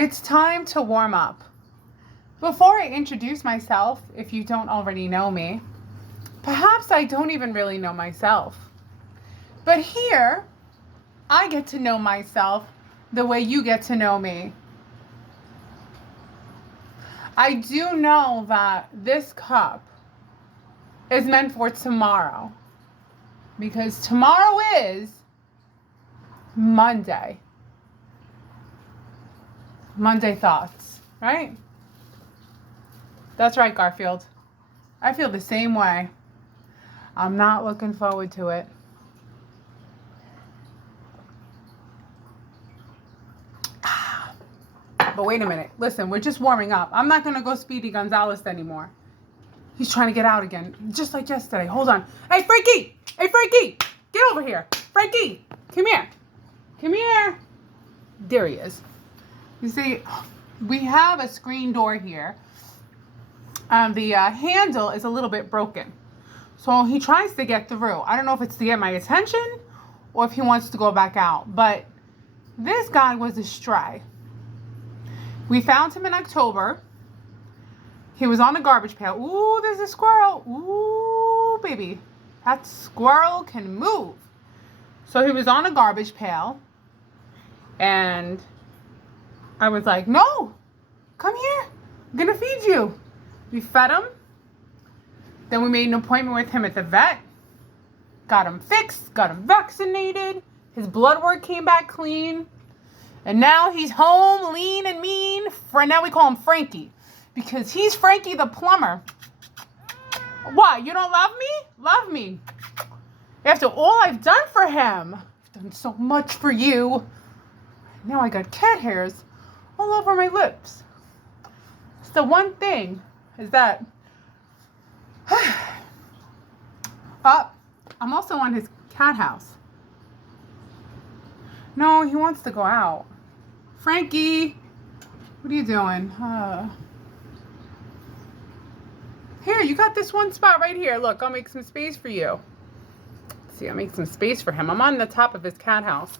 It's time to warm up. Before I introduce myself, if you don't already know me, perhaps I don't even really know myself. But here, I get to know myself the way you get to know me. I do know that this cup is meant for tomorrow, because tomorrow is Monday. Monday thoughts, right? That's right, Garfield. I feel the same way. I'm not looking forward to it. But wait a minute. Listen, we're just warming up. I'm not going to go Speedy Gonzalez anymore. He's trying to get out again, just like yesterday. Hold on. Hey, Frankie! Hey, Frankie! Get over here. Frankie! Come here. Come here. There he is. You see, we have a screen door here. The handle is a little bit broken. So he tries to get through. I don't know if it's to get my attention or if he wants to go back out. But this guy was a stray. We found him in October. He was on a garbage pail. Ooh, there's a squirrel. Ooh, baby. That squirrel can move. So he was on a garbage pail. And I was like, no, come here. I'm going to feed you. We fed him. Then we made an appointment with him at the vet. Got him fixed. Got him vaccinated. His blood work came back clean. And now he's home, lean and mean. Now we call him Frankie. Because he's Frankie the plumber. What? You don't love me? Love me. After all I've done for him. I've done so much for you. Now I got cat hairs all over my lips. It's the one thing is that I'm also on his cat house. No, he wants to go out. Frankie, what are you doing? Here, you got this one spot right here. Look, I'll make some space for you. Let's see, I'll make some space for him. I'm on the top of his cat house.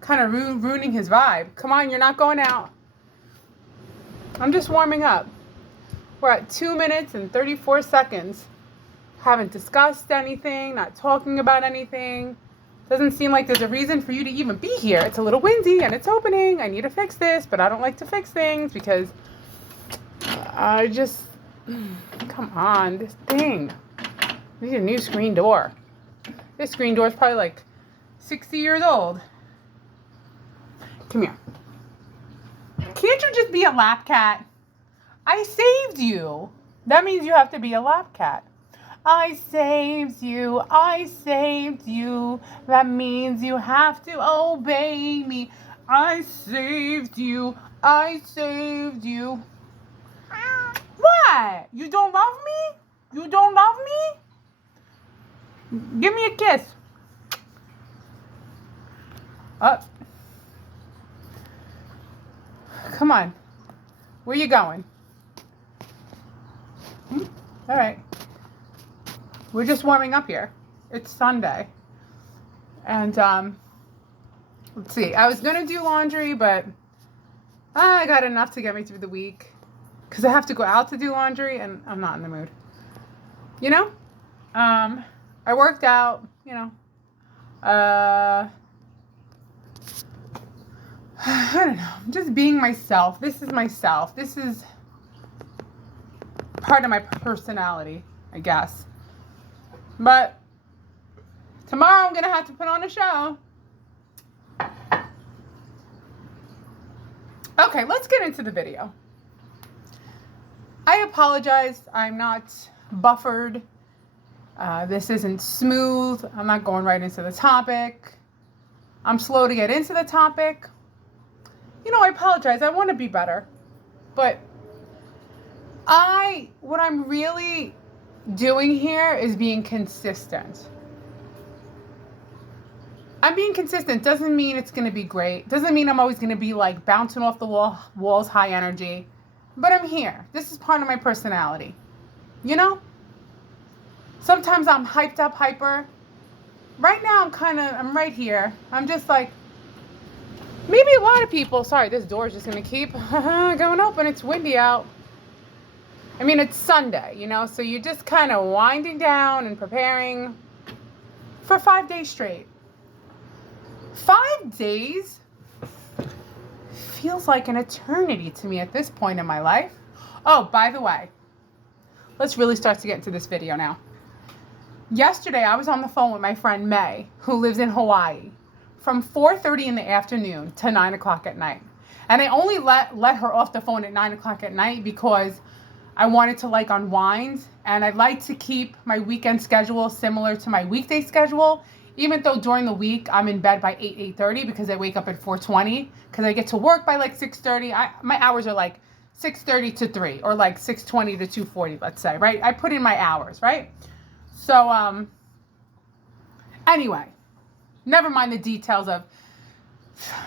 Kind of ruining his vibe. Come on, you're not going out. I'm just warming up. We're at 2 minutes and 34 seconds. Haven't discussed anything, not talking about anything. Doesn't seem like there's a reason for you to even be here. It's a little windy and it's opening. I need to fix this, but I don't like to fix things because I just, come on, this thing. I need a new screen door. This screen door is probably like 60 years old. Come here. Can't you just be a lap cat? I saved you. That means you have to be a lap cat. I saved you. I saved you. That means you have to obey me. I saved you. I saved you. What? You don't love me? You don't love me? Give me a kiss. Up. Come on. Where you going? All right. We're just warming up here. It's Sunday. And let's see. I was going to do laundry, but I got enough to get me through the week. Because I have to go out to do laundry, and I'm not in the mood. You know? I worked out, you know. I don't know. I'm just being myself. This is myself. This is part of my personality, I guess. But tomorrow I'm going to have to put on a show. Okay, let's get into the video. I apologize. I'm not buffered. This isn't smooth. I'm not going right into the topic. I'm slow to get into the topic. You know, I apologize. I want to be better. But what I'm really doing here is being consistent. I'm being consistent. Doesn't mean it's going to be great. Doesn't mean I'm always going to be like bouncing off the walls, high energy. But I'm here. This is part of my personality. You know? Sometimes I'm hyped up, hyper. Right now I'm right here. I'm just like, Maybe a lot of people, sorry, this door is just going to keep going open. It's windy out. I mean, it's Sunday, you know, so you're just kind of winding down and preparing for 5 days straight. 5 days feels like an eternity to me at this point in my life. Oh, by the way, let's really start to get into this video now. Yesterday, I was on the phone with my friend May, who lives in Hawaii, from 4:30 in the afternoon to 9 o'clock at night. And I only let her off the phone at 9 o'clock at night because I wanted to like unwind, and I'd like to keep my weekend schedule similar to my weekday schedule, even though during the week I'm in bed by 8:30 because I wake up at 4:20 because I get to work by like 6:30. My hours are like 6:30 to 3 or like 6:20 to 2:40, let's say, right? I put in my hours, right? So, anyway, never mind the details of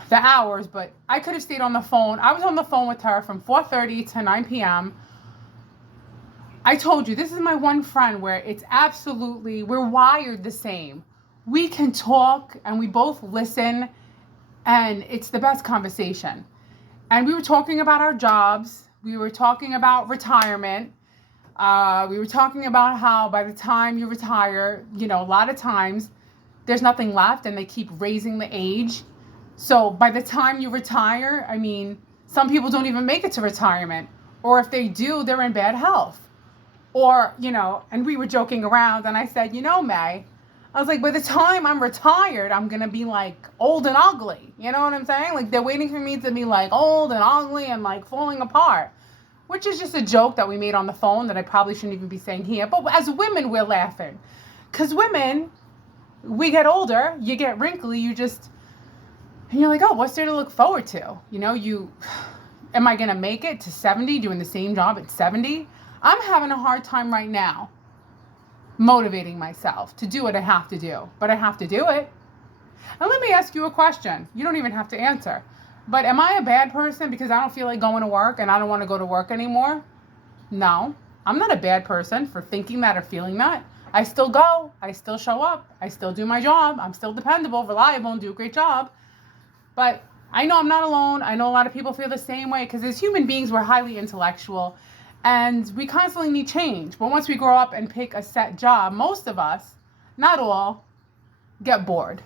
the hours, but I could have stayed on the phone. I was on the phone with her from 4:30 to 9 p.m. I told you, this is my one friend where it's absolutely, we're wired the same. We can talk and we both listen, and it's the best conversation. And we were talking about our jobs. We were talking about retirement. We were talking about how by the time you retire, you know, a lot of times there's nothing left and they keep raising the age. So by the time you retire, I mean, some people don't even make it to retirement. Or if they do, they're in bad health. Or, you know, and we were joking around and I said, you know, May, I was like, by the time I'm retired, I'm going to be like old and ugly. You know what I'm saying? Like they're waiting for me to be like old and ugly and like falling apart, which is just a joke that we made on the phone that I probably shouldn't even be saying here. But as women, we're laughing because women, we get older, you get wrinkly, and you're like, oh, what's there to look forward to? You know, am I going to make it to 70 doing the same job at 70? I'm having a hard time right now motivating myself to do what I have to do, but I have to do it. And let me ask you a question. You don't even have to answer. But am I a bad person because I don't feel like going to work and I don't want to go to work anymore? No, I'm not a bad person for thinking that or feeling that. I still go. I still show up. I still do my job. I'm still dependable, reliable, and do a great job. But I know I'm not alone. I know a lot of people feel the same way because as human beings, we're highly intellectual. And we constantly need change. But once we grow up and pick a set job, most of us, not all, get bored.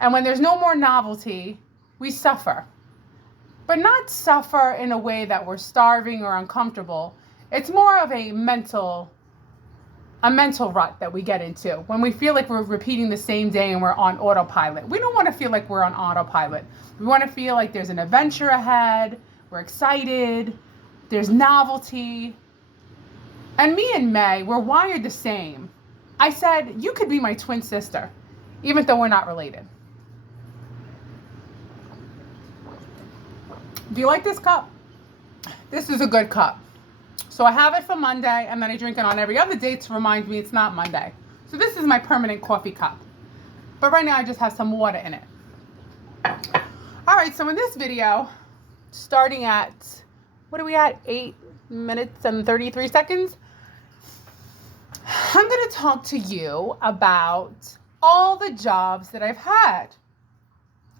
And when there's no more novelty, we suffer. But not suffer in a way that we're starving or uncomfortable. It's more of a mental rut that we get into when we feel like we're repeating the same day and we're on autopilot. We don't want to feel like we're on autopilot. We want to feel like there's an adventure ahead. We're excited. There's novelty. And me and May, we're wired the same. I said, you could be my twin sister, even though we're not related. Do you like this cup? This is a good cup. So I have it for Monday, and then I drink it on every other day to remind me it's not Monday. So this is my permanent coffee cup. But right now I just have some water in it. All right, so in this video, starting at, what are we at? 8 minutes and 33 seconds. I'm going to talk to you about all the jobs that I've had.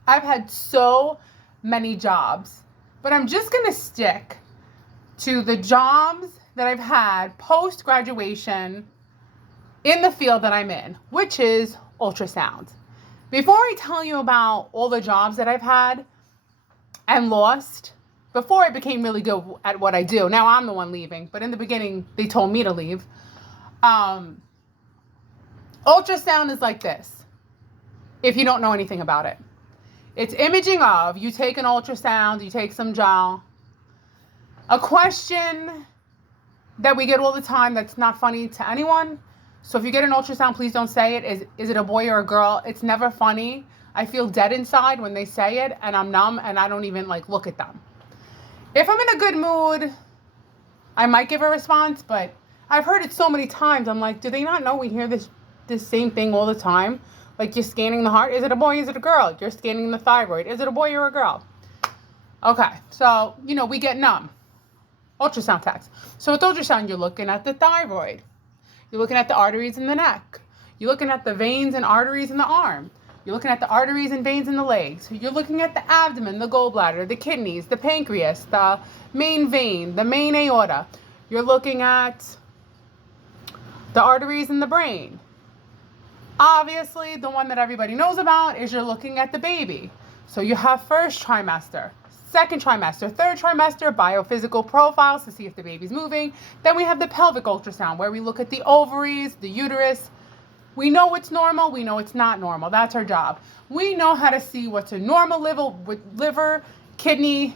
I've had so many jobs, but I'm just going to stick to the jobs that I've had post-graduation in the field that I'm in, which is ultrasound. Before I tell you about all the jobs that I've had and lost, before I became really good at what I do, now I'm the one leaving, but in the beginning, they told me to leave. Ultrasound is like this, if you don't know anything about it. It's imaging of, you take an ultrasound, you take some gel. A question that we get all the time that's not funny to anyone. So if you get an ultrasound, please don't say it. Is it a boy or a girl? It's never funny. I feel dead inside when they say it, and I'm numb, and I don't even look at them. If I'm in a good mood, I might give a response, but I've heard it so many times. I'm like, do they not know we hear this same thing all the time? Like, you're scanning the heart. Is it a boy? Is it a girl? You're scanning the thyroid. Is it a boy or a girl? Okay, so, we get numb. Ultrasound techs. So with ultrasound, you're looking at the thyroid. You're looking at the arteries in the neck. You're looking at the veins and arteries in the arm. You're looking at the arteries and veins in the legs. You're looking at the abdomen, the gallbladder, the kidneys, the pancreas, the main vein, the main aorta. You're looking at the arteries in the brain. Obviously, the one that everybody knows about is you're looking at the baby. So you have first trimester, second trimester, third trimester, biophysical profiles to see if the baby's moving. Then we have the pelvic ultrasound where we look at the ovaries, the uterus. We know what's normal, we know it's not normal. That's our job. We know how to see what's a normal liver, kidney,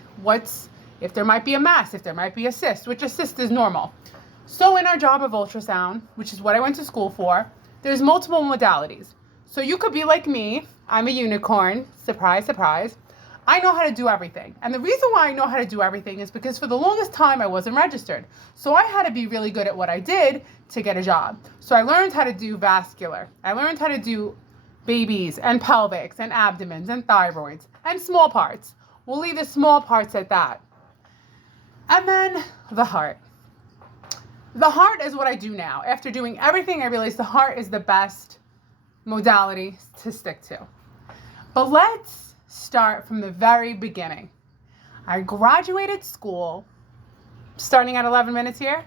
if there might be a mass, if there might be a cyst, which a cyst is normal. So in our job of ultrasound, which is what I went to school for, there's multiple modalities. So you could be like me. I'm a unicorn. Surprise, surprise. I know how to do everything. And the reason why I know how to do everything is because for the longest time I wasn't registered. So I had to be really good at what I did to get a job. So I learned how to do vascular. I learned how to do babies and pelvics and abdomens and thyroids and small parts. We'll leave the small parts at that. And then the heart. The heart is what I do now. After doing everything, I realized the heart is the best modality to stick to. But let's start from the very beginning. I graduated school, starting at 11 minutes here,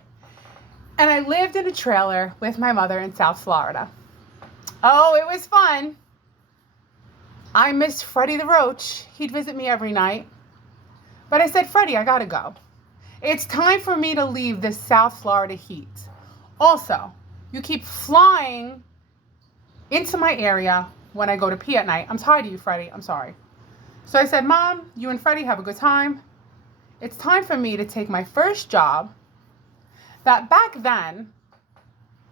and I lived in a trailer with my mother in South Florida. Oh, it was fun. I missed Freddie the Roach. He'd visit me every night. But I said, Freddie, I gotta go. It's time for me to leave this South Florida heat. Also, you keep flying into my area when I go to pee at night. I'm tired of you, Freddie. I'm sorry. So I said, Mom, you and Freddie have a good time. It's time for me to take my first job. That back then,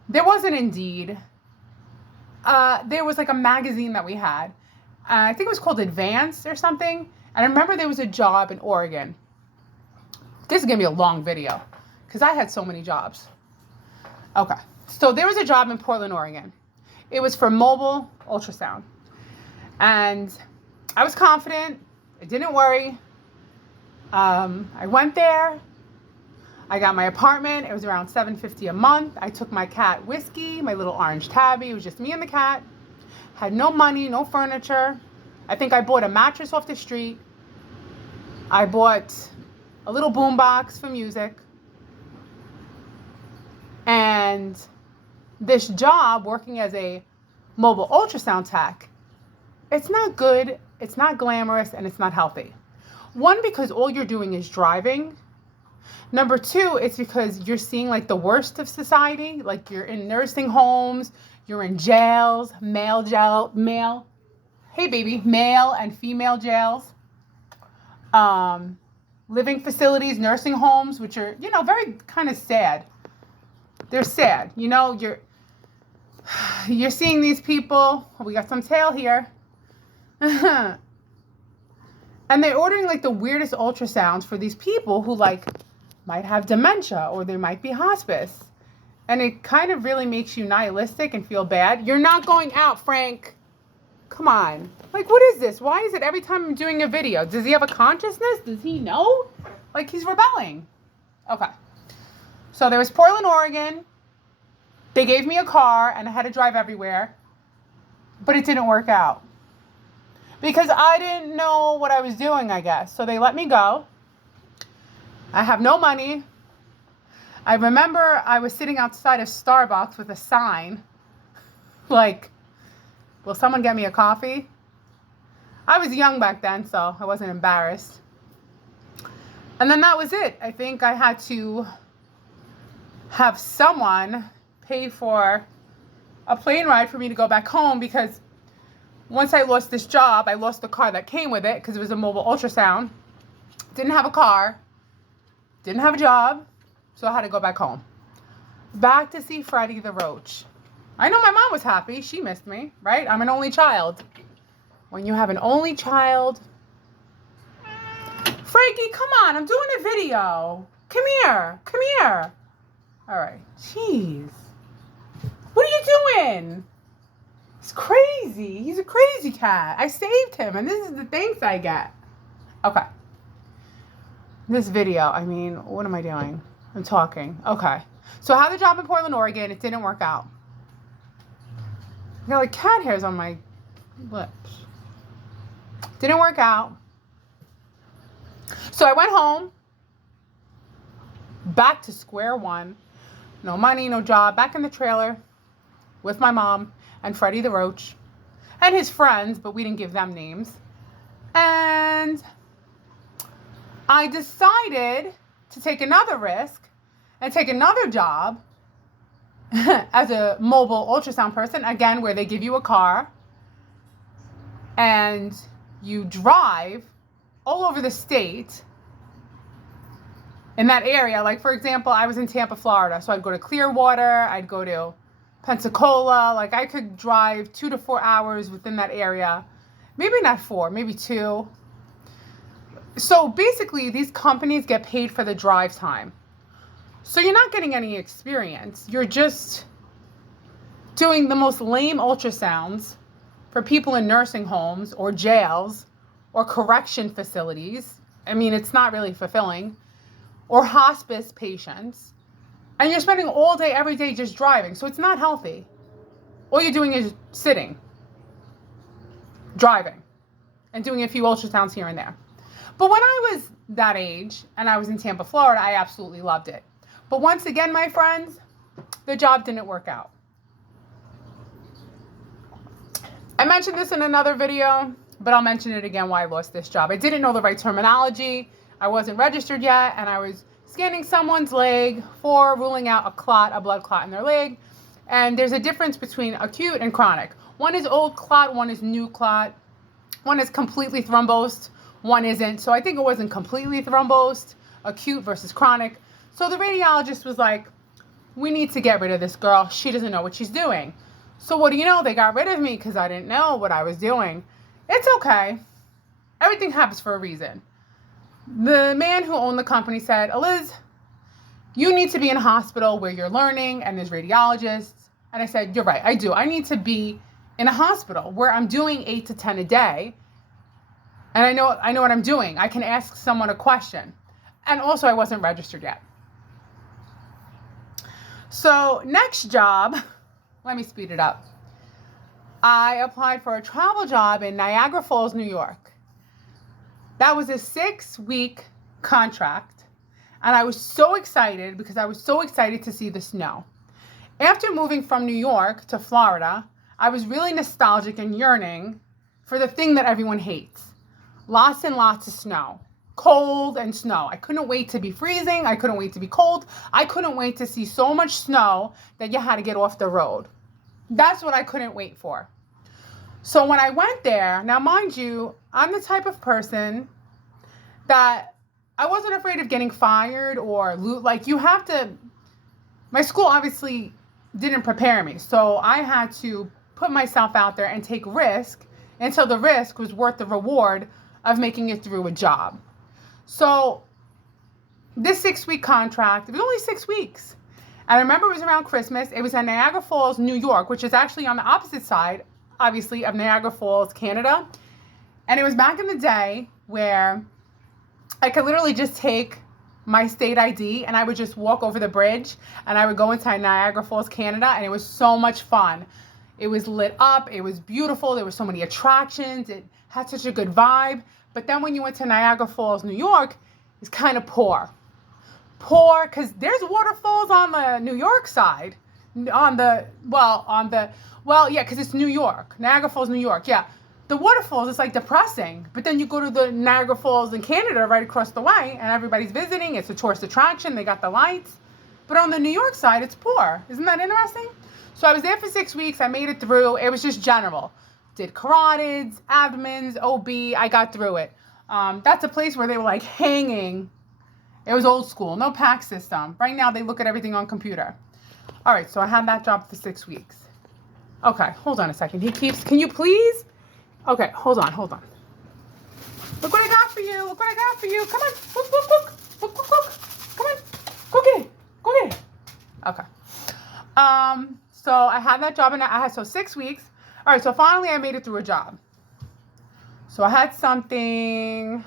there wasn't Indeed. There was like a magazine that we had. I think it was called Advance or something. And I remember there was a job in Oregon. This is going to be a long video because I had so many jobs. Okay. So there was a job in Portland, Oregon. It was for mobile ultrasound. And I was confident. I didn't worry. I went there. I got my apartment. It was around $750 a month. I took my cat Whiskey, my little orange tabby. It was just me and the cat. Had no money, no furniture. I think I bought a mattress off the street. I bought a little boombox for music. And this job, working as a mobile ultrasound tech, it's not good, it's not glamorous, and it's not healthy. One, because all you're doing is driving. Number two, it's because you're seeing like the worst of society. Like you're in nursing homes, you're in jails, male, hey baby, male and female jails. Living facilities, nursing homes, which are, very kind of sad. They're sad. You're seeing these people. We got some tail here. And they're ordering like the weirdest ultrasounds for these people who might have dementia or they might be hospice. And it kind of really makes you nihilistic and feel bad. You're not going out, Frank. Come on. What is this? Why is it every time I'm doing a video? Does he have a consciousness? Does he know? He's rebelling. Okay. So there was Portland, Oregon. They gave me a car and I had to drive everywhere. But it didn't work out. Because I didn't know what I was doing, I guess. So they let me go. I have no money. I remember I was sitting outside of Starbucks with a sign. Will someone get me a coffee? I was young back then, so I wasn't embarrassed. And then that was it. I think I had to have someone pay for a plane ride for me to go back home because once I lost this job, I lost the car that came with it because it was a mobile ultrasound. Didn't have a car. Didn't have a job. So I had to go back home. Back to see Freddie the Roach. I know my mom was happy. She missed me, right? I'm an only child. When you have an only child. Frankie, come on. I'm doing a video. Come here. Come here. All right. Jeez. What are you doing? It's crazy. He's a crazy cat. I saved him, and this is the thanks I get. Okay. This video, what am I doing? I'm talking. Okay. So I had the job in Portland, Oregon. It didn't work out. I got cat hairs on my lips. Didn't work out. So I went home, back to square one. No money, no job, back in the trailer with my mom and Freddie the Roach and his friends, but we didn't give them names. And I decided to take another risk and take another job as a mobile ultrasound person, again, where they give you a car and you drive all over the state in that area. Like, for example, I was in Tampa, Florida, so I'd go to Clearwater, I'd go to Pensacola. Like, I could drive 2 to 4 hours within that area. Maybe not 4, maybe 2. So basically, these companies get paid for the drive time. So you're not getting any experience. You're just doing the most lame ultrasounds for people in nursing homes or jails or correction facilities. I mean, it's not really fulfilling. Or hospice patients. And you're spending all day, every day just driving. So it's not healthy. All you're doing is sitting, driving, and doing a few ultrasounds here and there. But when I was that age and I was in Tampa, Florida, I absolutely loved it. But once again, my friends, the job didn't work out. I mentioned this in another video, but I'll mention it again why I lost this job. I didn't know the right terminology. I wasn't registered yet, and I was scanning someone's leg for ruling out a blood clot in their leg. And there's a difference between acute and chronic. One is old clot, one is new clot. One is completely thrombosed, one isn't. So I think it wasn't completely thrombosed, acute versus chronic. So the radiologist was like, we need to get rid of this girl. She doesn't know what she's doing. So what do you know? They got rid of me because I didn't know what I was doing. It's okay. Everything happens for a reason. The man who owned the company said, Eliz, you need to be in a hospital where you're learning and there's radiologists. And I said, you're right, I do. I need to be in a hospital where I'm doing 8 to 10 a day. And I know what I'm doing. I can ask someone a question. And also I wasn't registered yet. So next job, let me speed it up. I applied for a travel job in Niagara Falls, New York. That was a 6-week contract. And I was so excited because I was so excited to see the snow. After moving from New York to Florida, I was really nostalgic and yearning for the thing that everyone hates. Lots and lots of snow. Cold and snow. I couldn't wait to be freezing. I couldn't wait to be cold. I couldn't wait to see so much snow that you had to get off the road. That's what I couldn't wait for. So when I went there, now mind you, I'm the type of person that I wasn't afraid of getting fired or like you have to, my school obviously didn't prepare me. So I had to put myself out there and take risk until the risk was worth the reward of making it through a job. So this 6-week contract, it was only 6 weeks. And I remember it was around Christmas. It was in Niagara Falls, New York, which is actually on the opposite side, obviously, of Niagara Falls, Canada. And it was back in the day where I could literally just take my state ID and I would just walk over the bridge and I would go inside Niagara Falls, Canada. And it was so much fun. It was lit up. It was beautiful. There were so many attractions. It had such a good vibe. But then when you went to Niagara Falls, New York, it's kind of poor. Poor, because there's waterfalls on the New York side. Because it's New York. Niagara Falls, New York, yeah. The waterfalls, it's like depressing. But then you go to the Niagara Falls in Canada right across the way, and everybody's visiting. It's a tourist attraction. They got the lights. But on the New York side, it's poor. Isn't that interesting? So I was there for 6 weeks. I made it through. It was just general. Did carotids, abdomens, OB. I got through it. That's a place where they were like hanging. It was old school. No PAC system. Right now, they look at everything on computer. All right, so I had that job for 6 weeks. Okay, hold on a second. Can you please? Okay, hold on. Look what I got for you. Come on. Look. Come on. Go get it. Okay. So I had that job so 6 weeks. All right, so finally I made it through a job. So I had something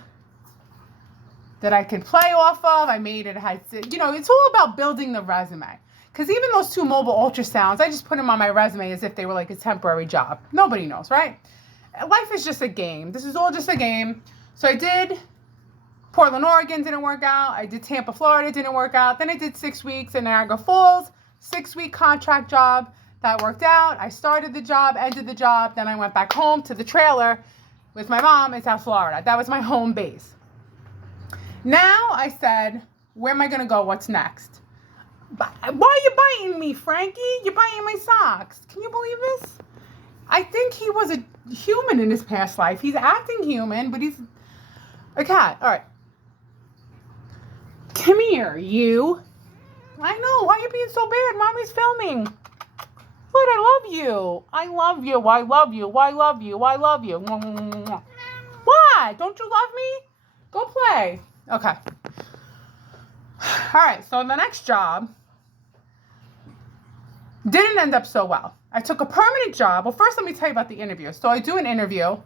that I could play off of. I made it. It's all about building the resume. Because even those 2 mobile ultrasounds, I just put them on my resume as if they were like a temporary job. Nobody knows, right? Life is just a game. This is all just a game. So I did Portland, Oregon, didn't work out. I did Tampa, Florida, didn't work out. Then I did 6 weeks in Niagara Falls, 6-week contract job. That worked out. I started the job, ended the job. Then I went back home to the trailer with my mom in South Florida. That was my home base. Now I said, where am I going to go? What's next? Why are you biting me, Frankie? You're biting my socks. Can you believe this? I think he was a human in his past life. He's acting human, but he's a cat. All right. Come here, you. I know. Why are you being so bad? Mommy's filming. But I love you. I love you. I love you. I love you. I love you. What? Don't you love me? Go play. Okay. All right. So the next job didn't end up so well. I took a permanent job. Well, first let me tell you about the interview. So I do an interview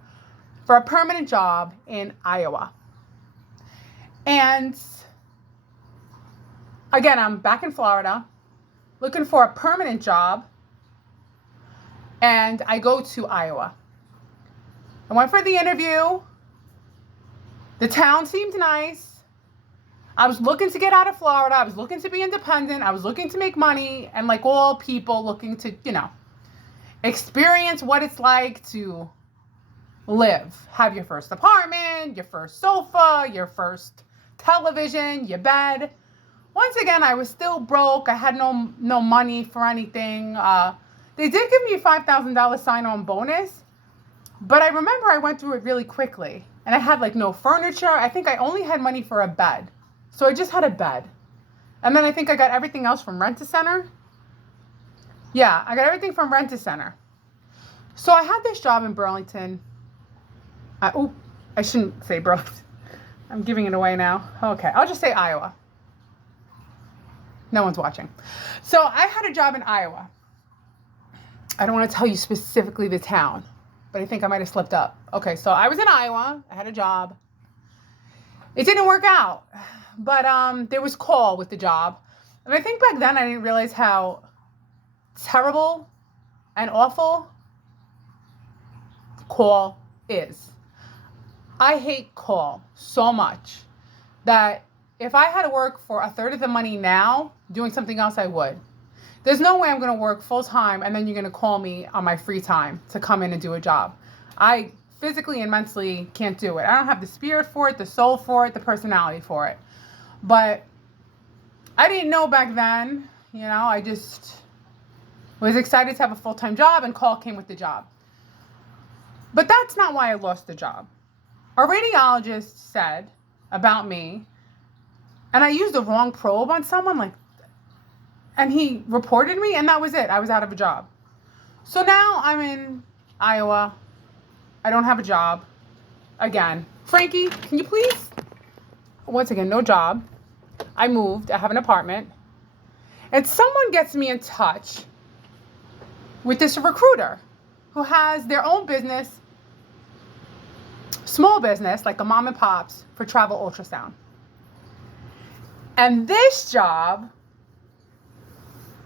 for a permanent job in Iowa. And again, I'm back in Florida looking for a permanent job. And I go to Iowa. I went for the interview. The town seemed nice. I was looking to get out of Florida. I was looking to be independent. I was looking to make money. And like all people looking to, experience what it's like to live. Have your first apartment, your first sofa, your first television, your bed. Once again, I was still broke. I had no money for anything. They did give me a $5,000 sign-on bonus, but I remember I went through it really quickly, and I had like no furniture. I think I only had money for a bed, so I just had a bed, and then I think I got everything else from Rent-A-Center. Yeah, I got everything from Rent-A-Center. So I had this job in Burlington. I shouldn't say Burlington. I'm giving it away now. Okay, I'll just say Iowa. No one's watching. So I had a job in Iowa. I don't want to tell you specifically the town, but I think I might have slipped up. Okay, so I was in Iowa. I had a job. It didn't work out, but there was call with the job. And I think back then I didn't realize how terrible and awful call is. I hate call so much that if I had to work for a third of the money now doing something else, I would. There's no way I'm going to work full time and then you're going to call me on my free time to come in and do a job. I physically and mentally can't do it. I don't have the spirit for it, the soul for it, the personality for it. But I didn't know back then, I just was excited to have a full-time job and call came with the job. But that's not why I lost the job. A radiologist said about me, and I used the wrong probe on someone, and he reported me, and that was it. I was out of a job. So now I'm in Iowa. I don't have a job. Again. Frankie, can you please? Once again, no job. I moved. I have an apartment. And someone gets me in touch with this recruiter who has their own business, small business, like a mom and pops for travel ultrasound. And this job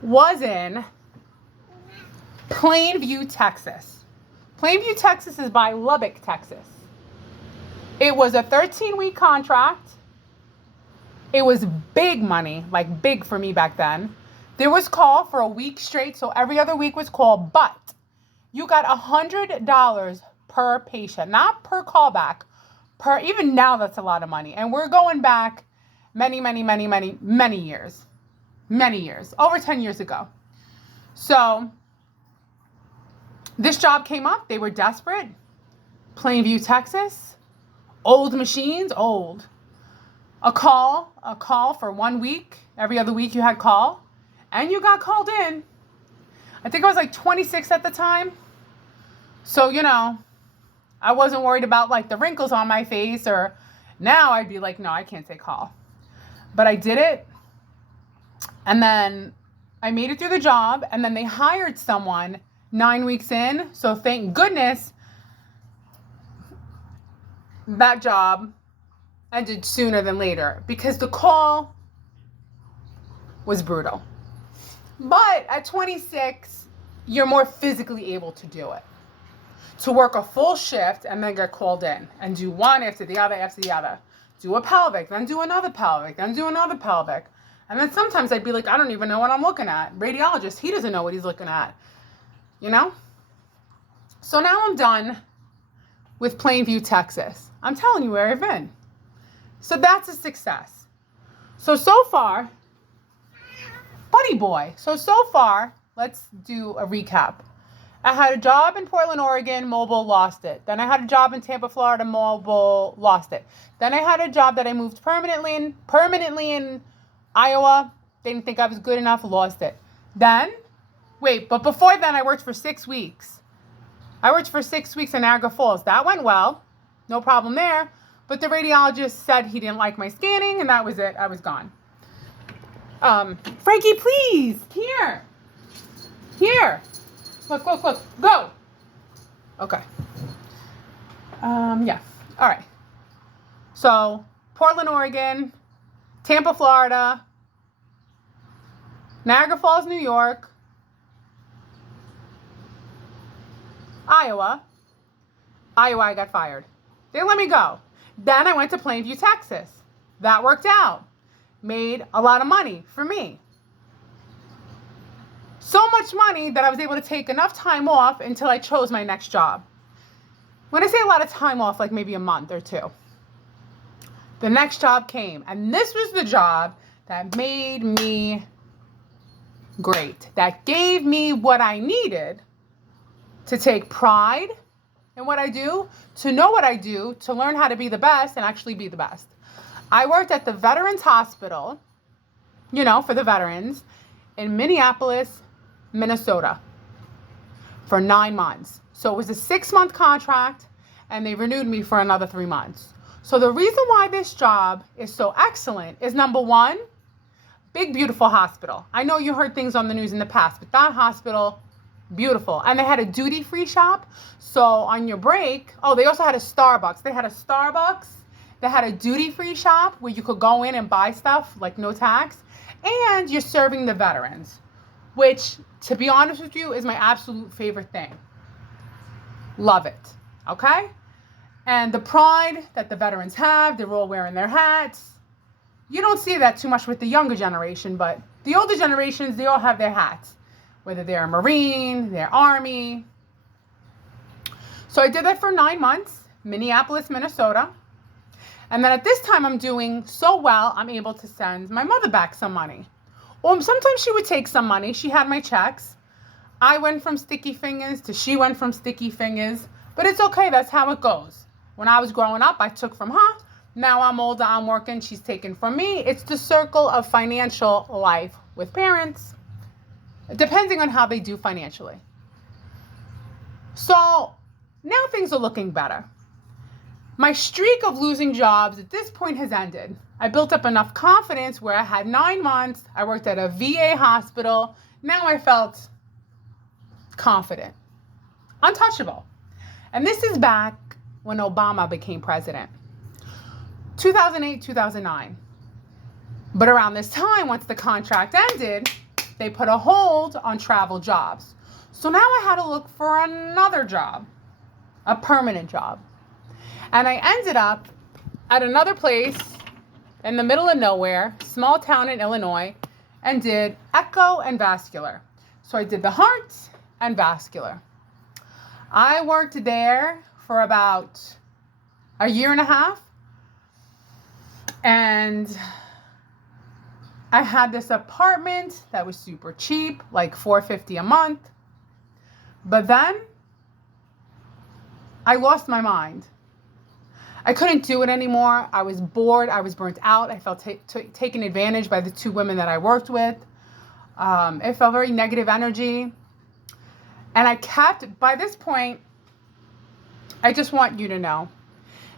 was in Plainview, Texas. Plainview, Texas is by Lubbock, Texas. It was a 13-week contract. It was big money, like big for me back then. There was call for a week straight, so every other week was call, but you got $100 per patient, not per callback. Even now, that's a lot of money. And we're going back many years. Many years, over 10 years ago. So this job came up. They were desperate. Plainview, Texas. Old machines, old. A call for 1 week. Every other week you had call. And you got called in. I think I was like 26 at the time. So, I wasn't worried about like the wrinkles on my face, or now I'd be like, no, I can't take call. But I did it. And then I made it through the job, and then they hired someone 9 weeks in. So thank goodness that job ended sooner than later, because the call was brutal. But at 26, you're more physically able to do it. to work a full shift and then get called in and do one after the other after the other. Do a pelvic, then do another pelvic, then do another pelvic. And then sometimes I'd be like, I don't even know what I'm looking at. Radiologist, he doesn't know what he's looking at. You know? So now I'm done with Plainview, Texas. I'm telling you where I've been. So that's a success. So far, buddy boy. So far, let's do a recap. I had a job in Portland, Oregon, mobile, lost it. Then I had a job in Tampa, Florida, mobile, lost it. Then I had a job that I moved permanently in Iowa. They didn't think I was good enough, lost it. Then, but before then I worked for 6 weeks. I worked for 6 weeks in Niagara Falls. That went well. No problem there. But the radiologist said he didn't like my scanning, and that was it. I was gone. Frankie, please. Here. Look. Go. Okay. Yeah. All right. So, Portland, Oregon, Tampa, Florida, Niagara Falls, New York, Iowa, I got fired. They let me go. Then I went to Plainview, Texas. That worked out. Made a lot of money for me. So much money that I was able to take enough time off until I chose my next job. When I say a lot of time off, like maybe a month or two. The next job came, and this was the job that made me great. That gave me what I needed to take pride in what I do, to know what I do, to learn how to be the best and actually be the best. I worked at the Veterans Hospital, for the veterans, in Minneapolis, Minnesota, for 9 months. So it was a 6-month contract, and they renewed me for another 3 months. So the reason why this job is so excellent is, number one, big, beautiful hospital. I know you heard things on the news in the past, but that hospital, beautiful. And they had a duty-free shop. So on your break, they also had a Starbucks. They had a duty-free shop where you could go in and buy stuff, like no tax. And you're serving the veterans, which, to be honest with you, is my absolute favorite thing. Love it. Okay? And the pride that the veterans have, they're all wearing their hats. You don't see that too much with the younger generation, but the older generations, they all have their hats, whether they're a Marine, they're Army. So I did that for 9 months, Minneapolis, Minnesota. And then at this time, I'm doing so well, I'm able to send my mother back some money. Or sometimes she would take some money. She had my checks. I went from sticky fingers to she went from sticky fingers. But it's okay. That's how it goes. When I was growing up, I took from her. Now I'm older, I'm working, she's taken from me. It's the circle of financial life with parents, depending on how they do financially. So now things are looking better. My streak of losing jobs at this point has ended. I built up enough confidence where I had 9 months. I worked at a VA hospital. Now I felt confident, untouchable. And this is back when Obama became president. 2008, 2009. But around this time, once the contract ended, they put a hold on travel jobs. So now I had to look for another job, a permanent job. And I ended up at another place in the middle of nowhere, small town in Illinois, and did echo and vascular. So I did the heart and vascular. I worked there for about a year and a half. And I had this apartment that was super cheap, like $450 a month. But then I lost my mind. I couldn't do it anymore. I was bored. I was burnt out. I felt taken advantage by the 2 women that I worked with. It felt very negative energy. And by this point, I just want you to know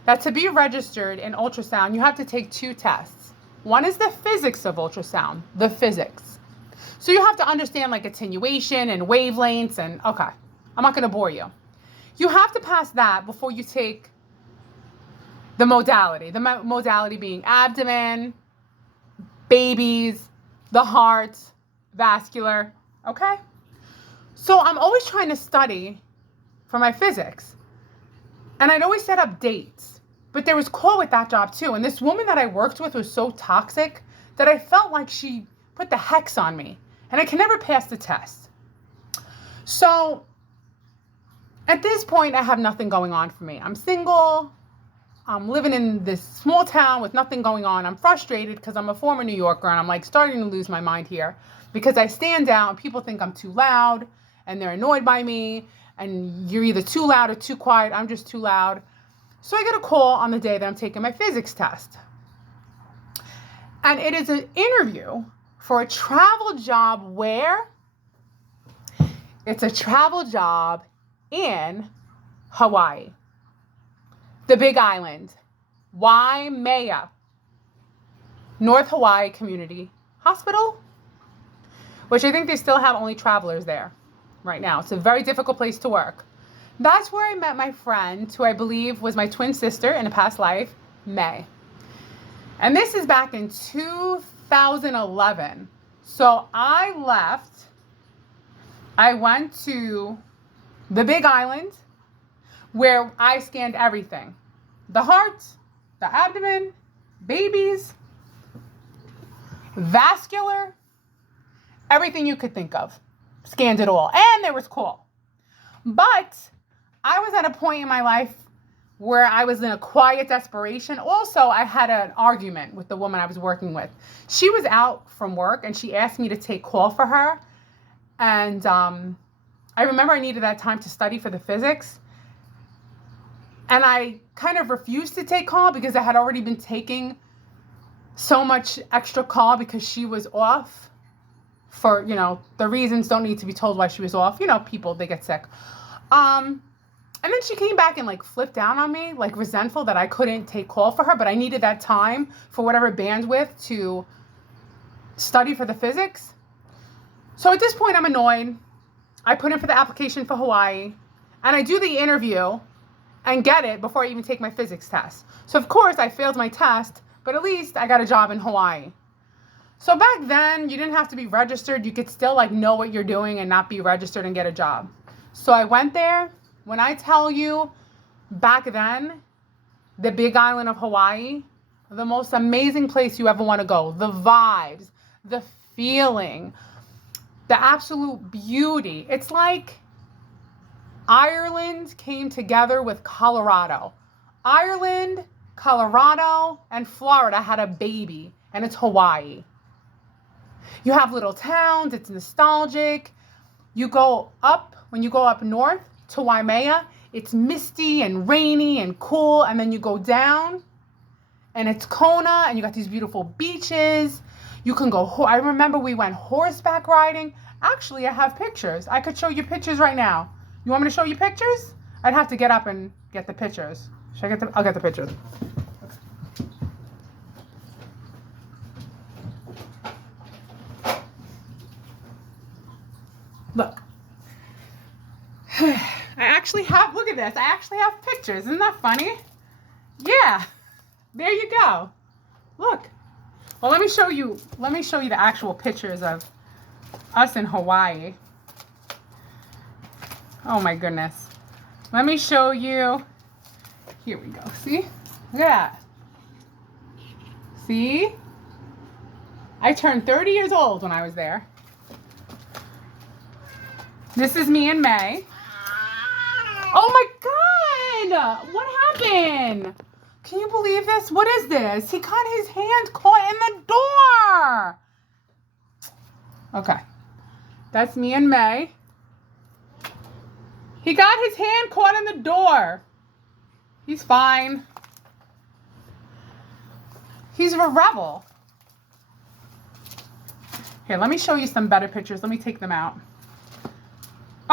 that to be registered in ultrasound, you have to take 2 tests. One is the physics of ultrasound, the physics. So you have to understand like attenuation and wavelengths and, okay, I'm not going to bore you. You have to pass that before you take the modality being abdomen, babies, the heart, vascular, okay? So I'm always trying to study for my physics. And I'd always set up dates. But there was call with that job too. And this woman that I worked with was so toxic that I felt like she put the hex on me. And I can never pass the test. So at this point, I have nothing going on for me. I'm single. I'm living in this small town with nothing going on. I'm frustrated because I'm a former New Yorker and I'm like starting to lose my mind here because I stand out. People think I'm too loud and they're annoyed by me. And you're either too loud or too quiet. I'm just too loud. So I get a call on the day that I'm taking my physics test. And it is an interview for a travel job where it's a travel job in Hawaii, the Big Island, Waimea, North Hawaii Community Hospital, which I think they still have only travelers there right now. It's a very difficult place to work. That's where I met my friend, who I believe was my twin sister in a past life, May. And this is back in 2011. So I left. I went to the Big Island where I scanned everything. The heart, the abdomen, babies, vascular, everything you could think of. Scanned it all. And there was call. But I was at a point in my life where I was in a quiet desperation. Also, I had an argument with the woman I was working with. She was out from work and she asked me to take call for her. And I remember I needed that time to study for the physics. And I kind of refused to take call because I had already been taking so much extra call because she was off for, the reasons don't need to be told why she was off. People, they get sick. And then she came back and flipped down on me, resentful that I couldn't take call for her, but I needed that time for whatever bandwidth to study for the physics. So at this point, I'm annoyed. I put in for the application for Hawaii and I do the interview and get it before I even take my physics test. So of course I failed my test, but at least I got a job in Hawaii. So back then you didn't have to be registered. You could still know what you're doing and not be registered and get a job. So I went there. When I tell you back then, the Big Island of Hawaii, the most amazing place you ever want to go. The vibes, the feeling, the absolute beauty. It's like Ireland came together with Colorado. Ireland, Colorado, and Florida had a baby, and it's Hawaii. You have little towns. It's nostalgic. When you go up north to Waimea, it's misty and rainy and cool. And then you go down and it's Kona and you got these beautiful beaches. You can go, I remember we went horseback riding. Actually, I have pictures. I could show you pictures right now. You want me to show you pictures? I'd have to get up and get the pictures. I'll get the pictures. Look. Look at this. I actually have pictures. Isn't that funny? Yeah. There you go. Look. Well, let me show you the actual pictures of us in Hawaii. Oh my goodness. Let me show you. Here we go. See? Look at that. See? I turned 30 years old when I was there. This is me in May. Oh my God! What happened? Can you believe this? What is this? He got his hand caught in the door. Okay. That's me in May. He got his hand caught in the door. He's fine. He's a rebel. Here, let me show you some better pictures. Let me take them out.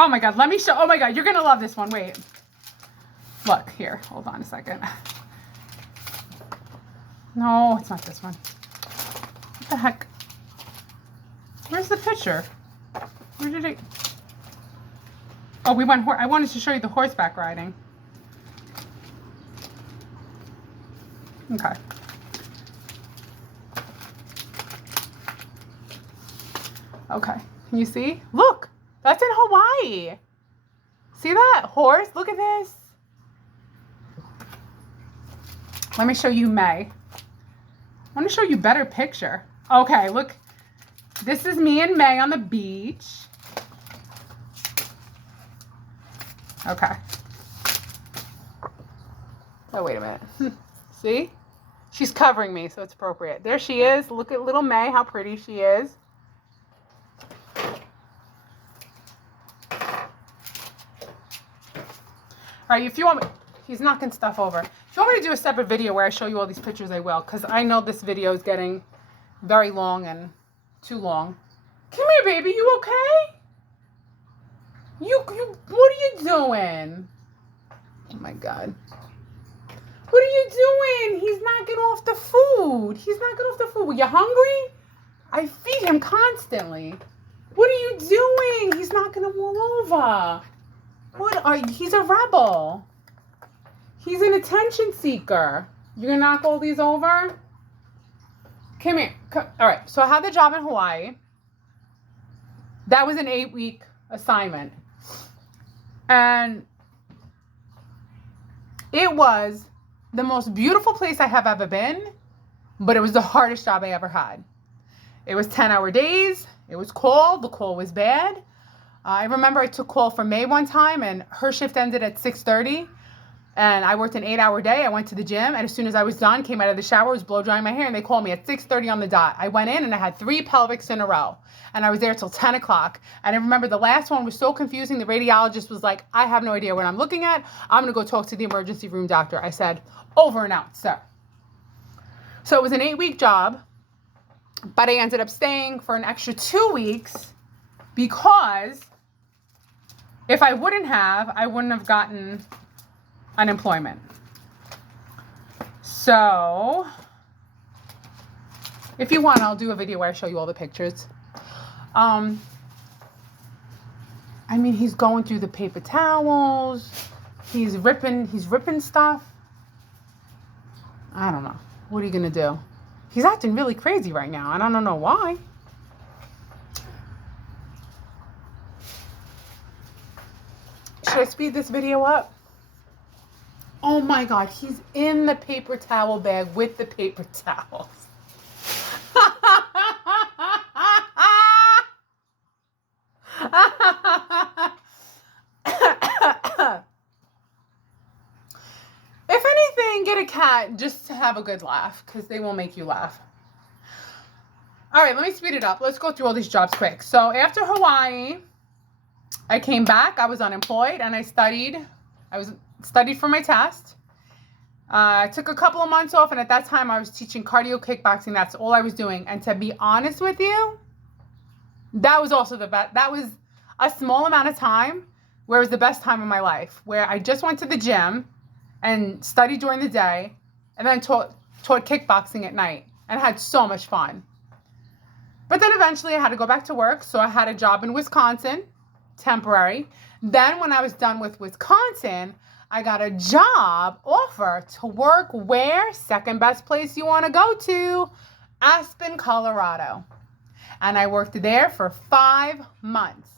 Oh my God, oh my God, you're gonna love this one. Wait. Look, here, hold on a second. No, it's not this one. What the heck? Where's the picture? Where did it? Oh, I wanted to show you the horseback riding. Okay. Okay, can you see? Look, that's in Hawaii. See that horse? Look at this. Let me show you May. I want to show you a better picture. Okay, look. This is me and May on the beach. Okay. Oh, wait a minute. See? She's covering me, so it's appropriate. There she is. Look at little May, how pretty she is. All right, if you want me, he's knocking stuff over. If you want me to do a separate video where I show you all these pictures, I will, because I know this video is getting very long and too long. Come here, baby. You okay? What are you doing? Oh my God. What are you doing? He's knocking off the food. He's knocking off the food. You hungry? I feed him constantly. What are you doing? He's knocking them all over. He's a rebel. He's an attention seeker. You're gonna knock all these over? Come here. All right. So I had the job in Hawaii. That was an 8-week assignment. And it was the most beautiful place I have ever been, but it was the hardest job I ever had. It was 10-hour days. It was cold. The call was bad. I remember I took call for May one time, and her shift ended at 6:30. And I worked an 8-hour day. I went to the gym, and as soon as I was done, came out of the shower, was blow drying my hair, and they called me at 6:30 on the dot. I went in, and I had 3 pelvics in a row, and I was there till 10 o'clock. And I remember the last one was so confusing. The radiologist was like, I have no idea what I'm looking at. I'm going to go talk to the emergency room doctor. I said, over and out, sir. So it was an 8-week job, but I ended up staying for an extra 2 weeks because if I wouldn't have gotten unemployment. So if you want, I'll do a video where I show you all the pictures. I mean, he's going through the paper towels. He's ripping stuff. I don't know. What are you going to do? He's acting really crazy right now, and I don't know why. Should I speed this video up? Oh my God, he's in the paper towel bag with the paper towels. If anything, get a cat just to have a good laugh, because they will make you laugh. All right, let me speed it up. Let's go through all these jobs quick. So after Hawaii, I came back. I was unemployed, and I studied for my test. I took a couple of months off, and at that time I was teaching cardio kickboxing. That's all I was doing. And to be honest with you, that was also the best. That was a small amount of time where it was the best time of my life, where I just went to the gym and studied during the day, and then taught kickboxing at night, and had so much fun. But then eventually I had to go back to work, so I had a job in Wisconsin, temporary. Then when I was done with Wisconsin, I got a job offer to work where? Second best place you want to go to, Aspen, Colorado. And I worked there for 5 months.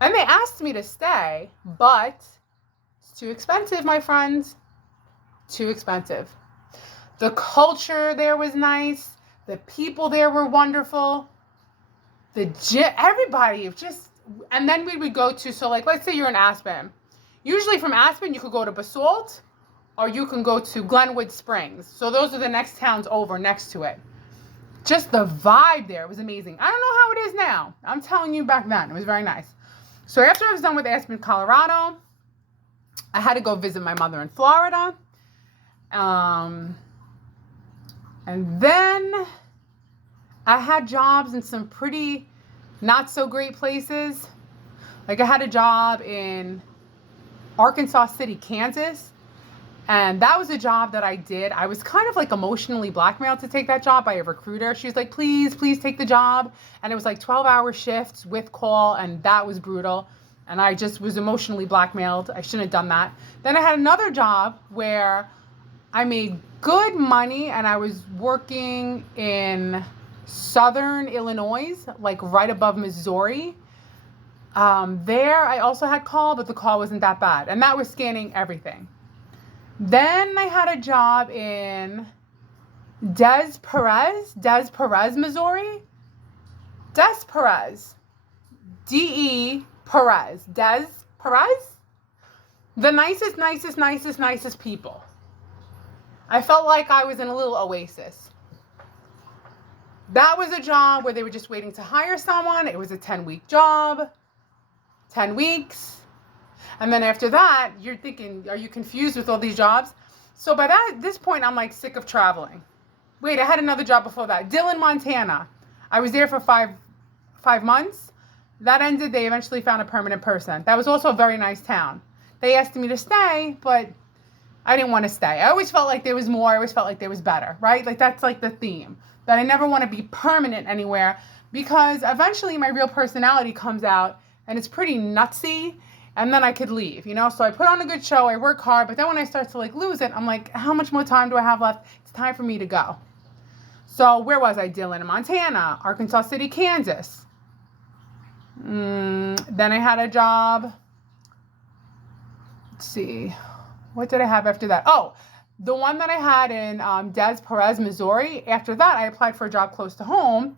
And they asked me to stay, but it's too expensive, my friends. Too expensive. The culture there was nice. The people there were wonderful. The gym, everybody just, and then we would go to, so like, let's say you're in Aspen. Usually from Aspen, you could go to Basalt, or you can go to Glenwood Springs. So those are the next towns over next to it. Just the vibe there was amazing. I don't know how it is now. I'm telling you, back then, it was very nice. So after I was done with Aspen, Colorado, I had to go visit my mother in Florida. And then I had jobs in some pretty not so great places. Like I had a job in Arkansas City, Kansas. And that was a job that I did. I was kind of like emotionally blackmailed to take that job by a recruiter. She was like, please take the job. And it was like 12-hour shifts with call, and that was brutal. And I just was emotionally blackmailed. I shouldn't have done that. Then I had another job where I made good money, and I was working in southern Illinois, like right above Missouri. There, I also had call, but the call wasn't that bad. And that was scanning everything. Then I had a job in Des Perez, Missouri. Des Perez. D-E Perez. Des Perez? The nicest people. I felt like I was in a little oasis. That was a job where they were just waiting to hire someone. It was a 10-week job. 10 weeks. And then after that, you're thinking, are you confused with all these jobs? So by this point, I'm like sick of traveling. Wait, I had another job before that. Dillon, Montana. I was there for five months. That ended. They eventually found a permanent person. That was also a very nice town. They asked me to stay, but I didn't want to stay. I always felt like there was more. I always felt like there was better, right? Like that's like the theme. That I never want to be permanent anywhere because eventually my real personality comes out and it's pretty nutsy. And then I could leave, you know? So I put on a good show, I work hard, but then when I start to like lose it, I'm like, how much more time do I have left? It's time for me to go. So where was I? Dillon, Montana, Arkansas City, Kansas. Then I had a job. Let's see. What did I have after that? Oh, the one that I had in Des Perez, Missouri. After that, I applied for a job close to home.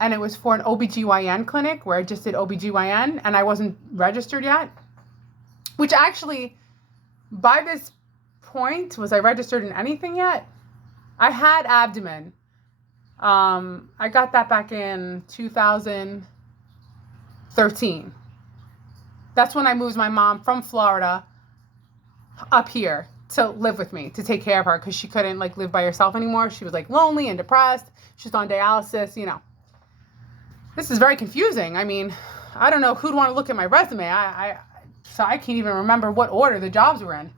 And it was for an OBGYN clinic where I just did OBGYN and I wasn't registered yet. Which actually, by this point, was I registered in anything yet? I had abdomen. I got that back in 2013. That's when I moved my mom from Florida up here to live with me, to take care of her, because she couldn't like live by herself anymore. She was like lonely and depressed. She's on dialysis, you know. This is very confusing. I mean, I don't know who'd want to look at my resume. So I can't even remember what order the jobs were in.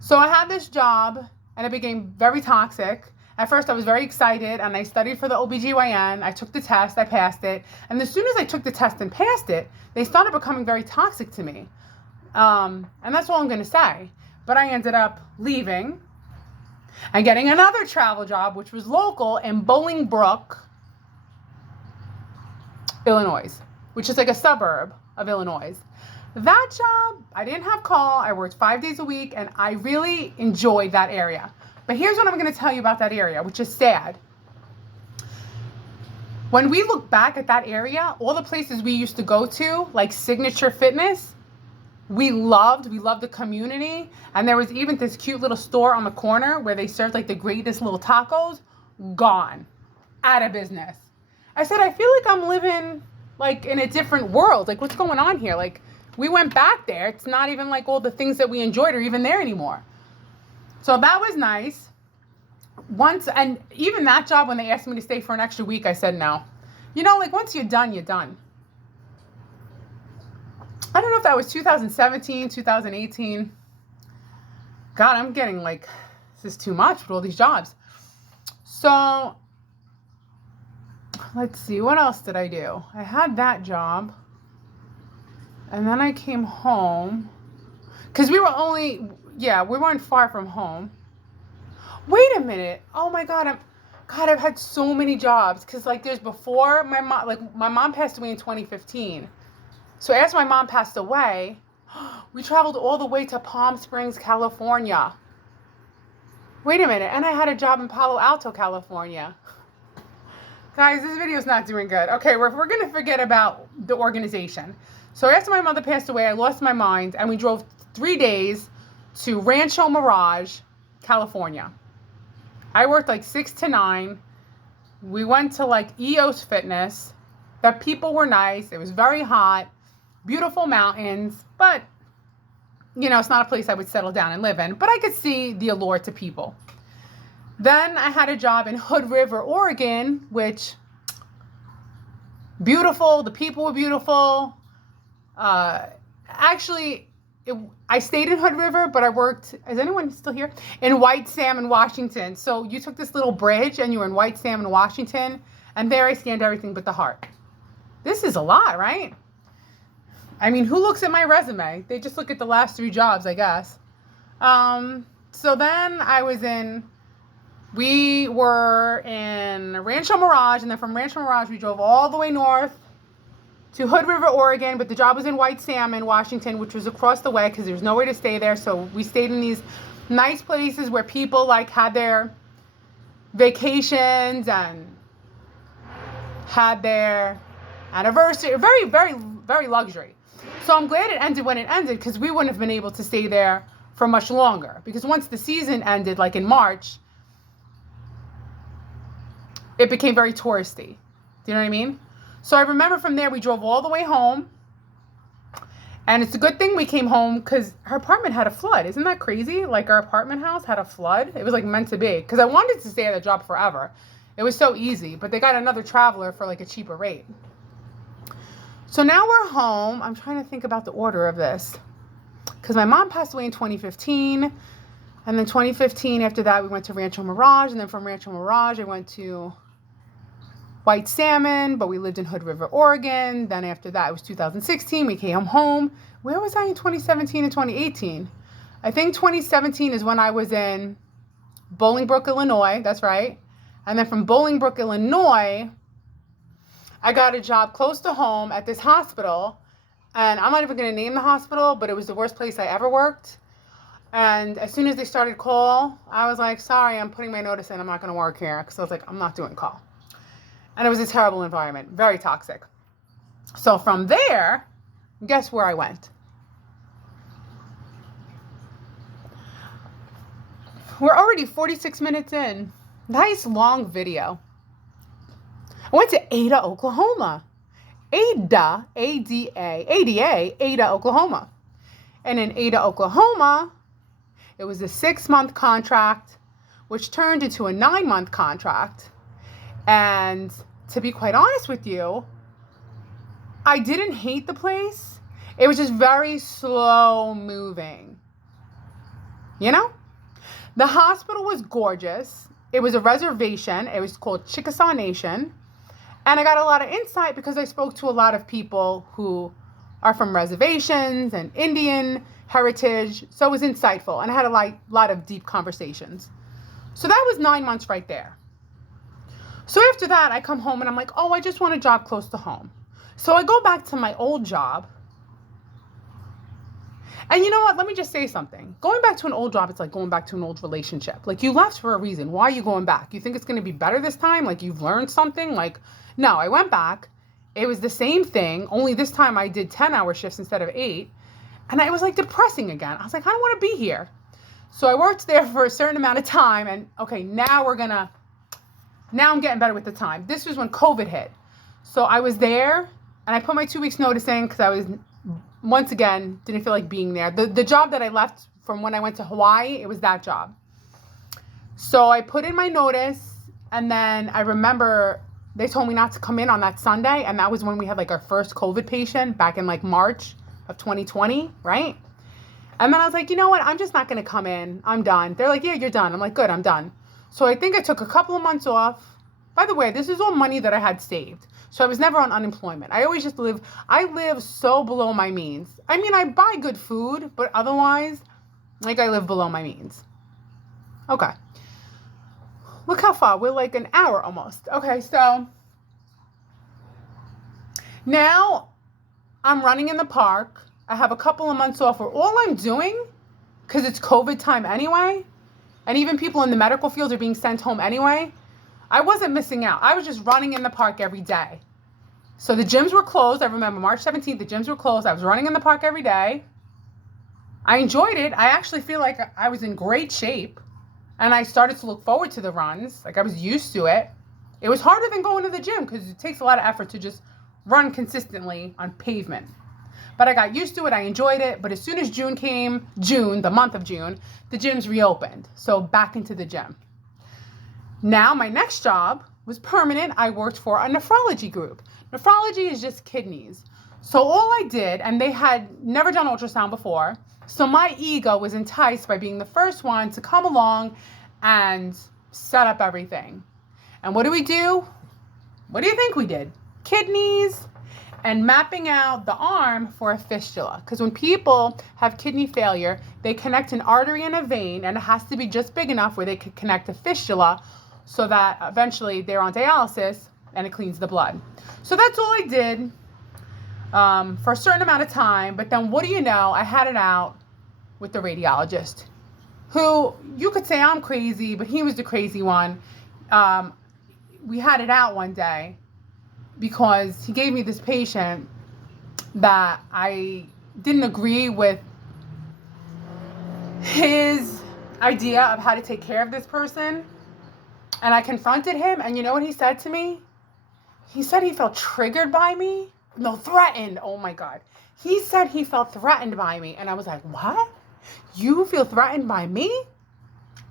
So I had this job and it became very toxic. At first I was very excited and I studied for the OBGYN. I took the test, I passed it. And as soon as I took the test and passed it, they started becoming very toxic to me. And that's all I'm going to say. But I ended up leaving and getting another travel job, which was local in Bolingbrook, Illinois, which is like a suburb of Illinois. That job, I didn't have call. I worked 5 days a week and I really enjoyed that area. But here's what I'm going to tell you about that area, which is sad. When we look back at that area, all the places we used to go to, like Signature Fitness, we loved the community. And there was even this cute little store on the corner where they served like the greatest little tacos. Gone. Out of business. I said, I feel like I'm living like in a different world. Like what's going on here? Like we went back there. It's not even like all the things that we enjoyed are even there anymore. So that was nice. And even that job, when they asked me to stay for an extra week, I said no. You know, like once you're done, you're done. I don't know if that was 2017, 2018. God, I'm getting like, this is too much with all these jobs. So let's see, what else did I do? I had that job. And then I came home. Because we weren't far from home. Wait a minute. Oh my God, I've had so many jobs. Because like there's before my mom passed away in 2015. So after my mom passed away, we traveled all the way to Palm Springs, California. Wait a minute. And I had a job in Palo Alto, California. Guys, this video's not doing good. Okay, we're going to forget about the organization. So after my mother passed away, I lost my mind, and we drove 3 days to Rancho Mirage, California. I worked like 6 to 9. We went to like EOS Fitness. The people were nice. It was very hot. Beautiful mountains. But, you know, it's not a place I would settle down and live in. But I could see the allure to people. Then I had a job in Hood River, Oregon, which, beautiful. The people were beautiful. Actually, I stayed in Hood River, but I worked, is anyone still here? In White Salmon, Washington. So you took this little bridge and you were in White Salmon, Washington. And there I scanned everything but the heart. This is a lot, right? I mean, who looks at my resume? They just look at the last 3 jobs, I guess. So then we were in Rancho Mirage, and then from Rancho Mirage, we drove all the way north to Hood River, Oregon, but the job was in White Salmon, Washington, which was across the way because there was nowhere to stay there. So we stayed in these nice places where people like had their vacations and had their anniversary. Very, very, very luxury. So I'm glad it ended when it ended because we wouldn't have been able to stay there for much longer. Because once the season ended, like in March, it became very touristy. Do you know what I mean? So I remember from there, we drove all the way home. And it's a good thing we came home because her apartment had a flood. Isn't that crazy? Like our apartment house had a flood. It was like meant to be. Because I wanted to stay at the job forever. It was so easy. But they got another traveler for like a cheaper rate. So now we're home. I'm trying to think about the order of this. Because my mom passed away in 2015. And then 2015, after that, we went to Rancho Mirage. And then from Rancho Mirage, I went to White Salmon, but we lived in Hood River, Oregon. Then after that, it was 2016. We came home. Where was I in 2017 and 2018? I think 2017 is when I was in Bolingbrook, Illinois. That's right. And then from Bolingbrook, Illinois, I got a job close to home at this hospital. And I'm not even going to name the hospital, but it was the worst place I ever worked. And as soon as they started call, I was like, sorry, I'm putting my notice in. I'm not going to work here. Because I was like, I'm not doing call. And it was a terrible environment, very toxic. So from there, guess where I went? We're already 46 minutes in. Nice long video. I went to Ada, Oklahoma. Ada, A-D-A, A-D-A, Ada, Oklahoma. And in Ada, Oklahoma, it was a 6-month contract, which turned into a 9-month contract. And to be quite honest with you, I didn't hate the place. It was just very slow moving. You know? The hospital was gorgeous. It was a reservation. It was called Chickasaw Nation. And I got a lot of insight because I spoke to a lot of people who are from reservations and Indian heritage. So it was insightful. And I had a lot of deep conversations. So that was 9 months right there. So after that, I come home and I'm like, oh, I just want a job close to home. So I go back to my old job. And you know what? Let me just say something. Going back to an old job, it's like going back to an old relationship. Like you left for a reason. Why are you going back? You think it's going to be better this time? Like you've learned something? Like, no, I went back. It was the same thing. Only this time I did 10-hour shifts instead of 8. And it was like depressing again. I was like, I don't want to be here. So I worked there for a certain amount of time. And okay, now I'm getting better with the time. This was when COVID hit. So I was there and I put my 2 weeks notice in because I was, once again, didn't feel like being there. The job that I left from when I went to Hawaii, it was that job. So I put in my notice and then I remember they told me not to come in on that Sunday. And that was when we had like our first COVID patient back in like March of 2020, right? And then I was like, you know what? I'm just not going to come in. I'm done. They're like, yeah, you're done. I'm like, good, I'm done. So I think I took a couple of months off. By the way, this is all money that I had saved. So I was never on unemployment. I live so below my means. I mean, I buy good food, but otherwise, like I live below my means. Okay. Look how far. We're like an hour almost. Okay, so now I'm running in the park. I have a couple of months off where all I'm doing, because it's COVID time anyway, and even people in the medical field are being sent home anyway, I wasn't missing out. I was just running in the park every day. So the gyms were closed. I remember March 17th, the gyms were closed. I was running in the park every day. I enjoyed it. I actually feel like I was in great shape. And I started to look forward to the runs. Like I was used to it. It was harder than going to the gym because it takes a lot of effort to just run consistently on pavement. But I got used to it. I enjoyed it. But as soon as June came, the month of June, the gyms reopened. So back into the gym. Now my next job was permanent. I worked for a nephrology group. Nephrology is just kidneys. So all I did, and they had never done ultrasound before, so my ego was enticed by being the first one to come along and set up everything. And what do we do? What do you think we did? Kidneys and mapping out the arm for a fistula. Because when people have kidney failure, they connect an artery and a vein, and it has to be just big enough where they could connect a fistula so that eventually they're on dialysis and it cleans the blood. So that's all I did. for a certain amount of time. But then what do you know? I had it out with the radiologist, who you could say I'm crazy, but he was the crazy one. We had it out one day because he gave me this patient that I didn't agree with his idea of how to take care of this person. And I confronted him, and you know what he said to me? He said he felt triggered by me. No, threatened. Oh my God. He said he felt threatened by me. And I was like, what? You feel threatened by me?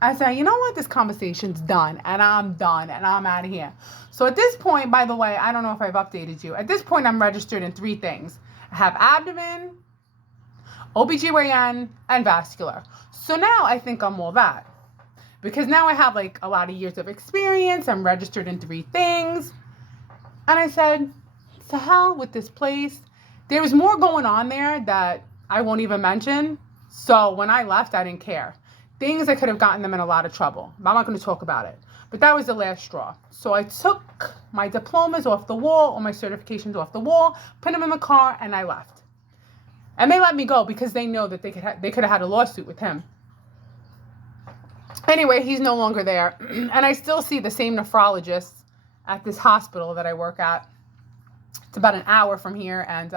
I said, you know what? This conversation's done, and I'm done, and I'm out of here. So at this point, by the way, I don't know if I've updated you. At this point, I'm registered in 3 things. I have abdomen, OBGYN, and vascular. So now I think I'm all that. Because now I have like a lot of years of experience. I'm registered in 3 things. And I said, to hell with this place. There was more going on there that I won't even mention. So when I left, I didn't care. Things that could have gotten them in a lot of trouble. I'm not going to talk about it. But that was the last straw. So I took my diplomas off the wall, or my certifications off the wall, put them in the car, and I left. And they let me go because they know that they could have had a lawsuit with him. Anyway, he's no longer there. And I still see the same nephrologist at this hospital that I work at. It's about an hour from here. And,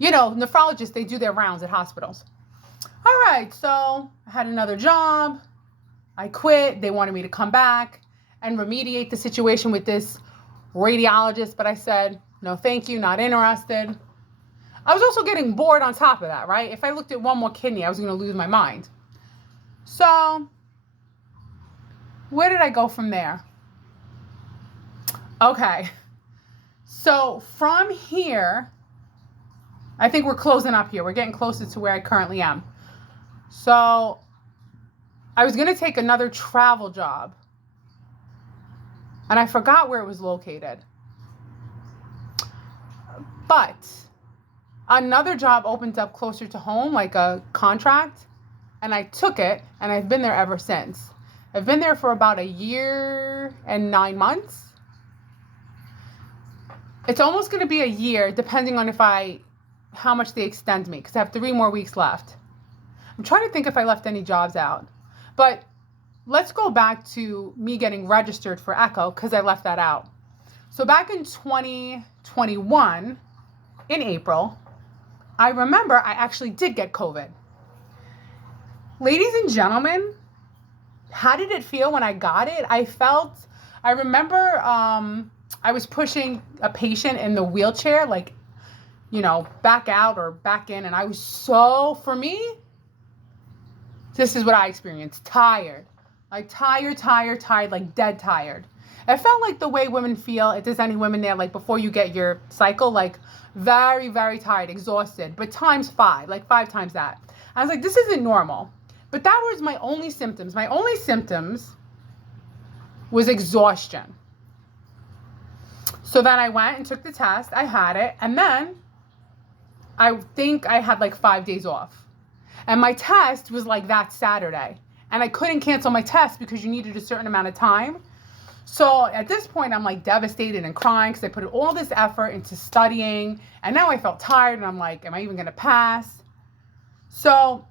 nephrologists, they do their rounds at hospitals. All right, so I had another job. I quit. They wanted me to come back and remediate the situation with this radiologist. But I said, no, thank you, not interested. I was also getting bored on top of that, right? If I looked at one more kidney, I was going to lose my mind. So where did I go from there? Okay. So from here, I think we're closing up here. We're getting closer to where I currently am. So I was going to take another travel job, and I forgot where it was located. But another job opened up closer to home, like a contract, and I took it, and I've been there ever since. I've been there for about 1 year and 9 months. It's almost going to be 1 year, depending on how much they extend me, because I have 3 more weeks left. I'm trying to think if I left any jobs out. But let's go back to me getting registered for Echo, because I left that out. So back in 2021, in April, I remember I actually did get COVID. Ladies and gentlemen, how did it feel when I got it? I remember I was pushing a patient in the wheelchair, back out or back in. And I was for me, this is what I experienced. Tired. Like tired, like dead tired. It felt like the way women feel, if there's any women there, like before you get your cycle, like very, very tired, exhausted, but times 5, like 5 times that. I was like, this isn't normal. But that was my only symptoms. My only symptoms was exhaustion. So then I went and took the test. I had it. And then I think I had like 5 days off. And my test was like that Saturday. And I couldn't cancel my test because you needed a certain amount of time. So at this point, I'm like devastated and crying because I put all this effort into studying. And now I felt tired and I'm like, am I even going to pass? So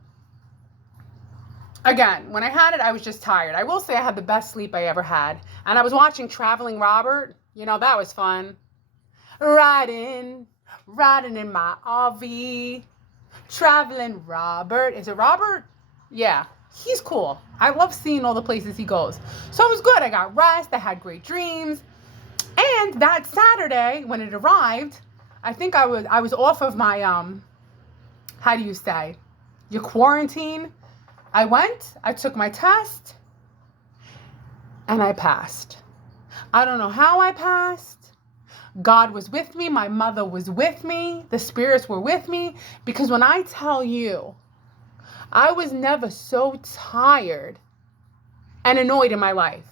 again, when I had it, I was just tired. I will say I had the best sleep I ever had. And I was watching Traveling Robert. That was fun. Riding in my RV. Traveling Robert. Is it Robert? Yeah, he's cool. I love seeing all the places he goes. So it was good. I got rest. I had great dreams. And that Saturday, when it arrived, I think I was off of my, how do you say, your quarantine. I went, I took my test, and I passed. I don't know how I passed. God was with me. My mother was with me. The spirits were with me. Because when I tell you, I was never so tired and annoyed in my life.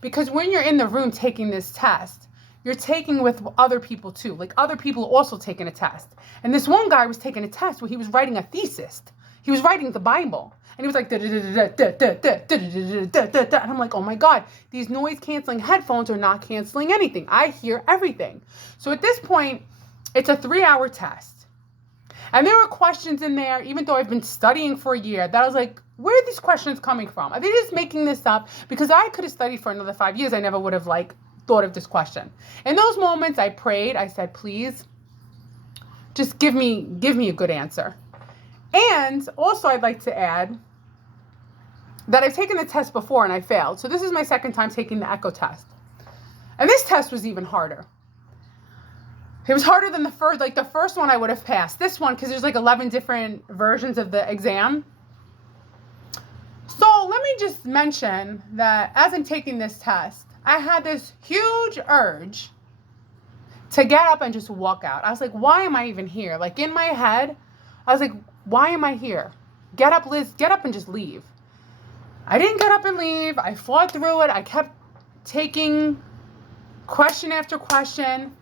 Because when you're in the room taking this test, you're taking with other people too. Like other people also taking a test. And this one guy was taking a test where he was writing a thesis. He was writing the Bible. And he was like, and I'm like, oh my God, these noise canceling headphones are not canceling anything. I hear everything. So at this point, It's a 3-hour test. And there were questions in there, even though I've been studying for a year, that I was like, where are these questions coming from? Are they just making this up? Because I could have studied for another 5 years. I never would have thought of this question. In those moments, I prayed. I said, please, just give me a good answer. And also, I'd like to add that I've taken the test before and I failed. So this is my second time taking the echo test. And this test was even harder. It was harder than the first one I would have passed. This one, because there's 11 different versions of the exam. So let me just mention that as I'm taking this test, I had this huge urge to get up and just walk out. I was like, why am I even here? In my head, I was like, why am I here? Get up, Liz, get up and just leave. I didn't get up and leave. I fought through it. I kept taking question after question.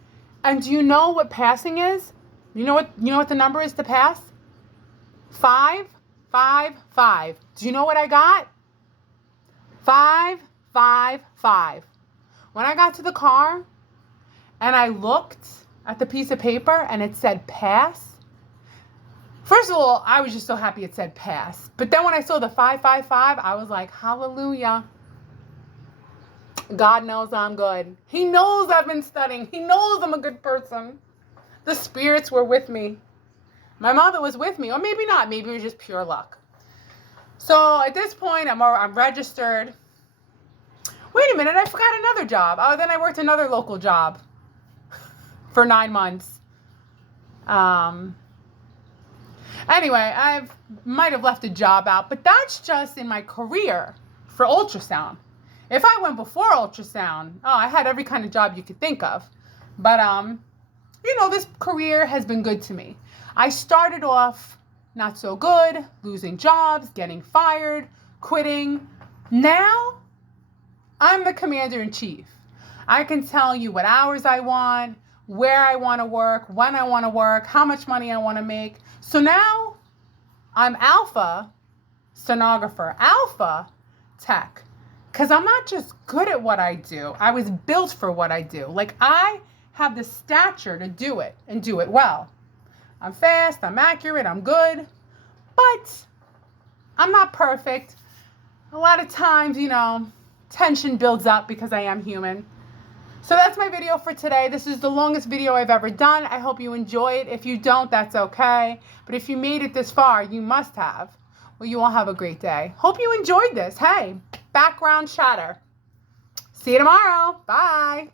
And do you know what passing is? You know what the number is to pass? 5, 5, 5. Do you know what I got? 5, 5, 5. When I got to the car and I looked at the piece of paper and it said pass, first of all, I was just so happy it said pass. But then when I saw the 5, 5, 5, I was like, hallelujah. God knows I'm good. He knows I've been studying. He knows I'm a good person. The spirits were with me. My mother was with me. Or maybe not. Maybe it was just pure luck. So at this point, I'm registered. Wait a minute. I forgot another job. Oh, then I worked another local job for 9 months. Anyway, I might have left a job out. But that's just in my career for ultrasound. If I went before ultrasound, I had every kind of job you could think of. But, this career has been good to me. I started off not so good, losing jobs, getting fired, quitting. Now, I'm the commander-in-chief. I can tell you what hours I want, where I want to work, when I want to work, how much money I want to make. So now, I'm alpha stenographer, alpha tech. Because I'm not just good at what I do. I was built for what I do. I have the stature to do it and do it well. I'm fast, I'm accurate, I'm good. But I'm not perfect. A lot of times, tension builds up because I am human. So that's my video for today. This is the longest video I've ever done. I hope you enjoy it. If you don't, that's okay. But if you made it this far, you must have. Well, you all have a great day. Hope you enjoyed this. Hey, background chatter. See you tomorrow. Bye.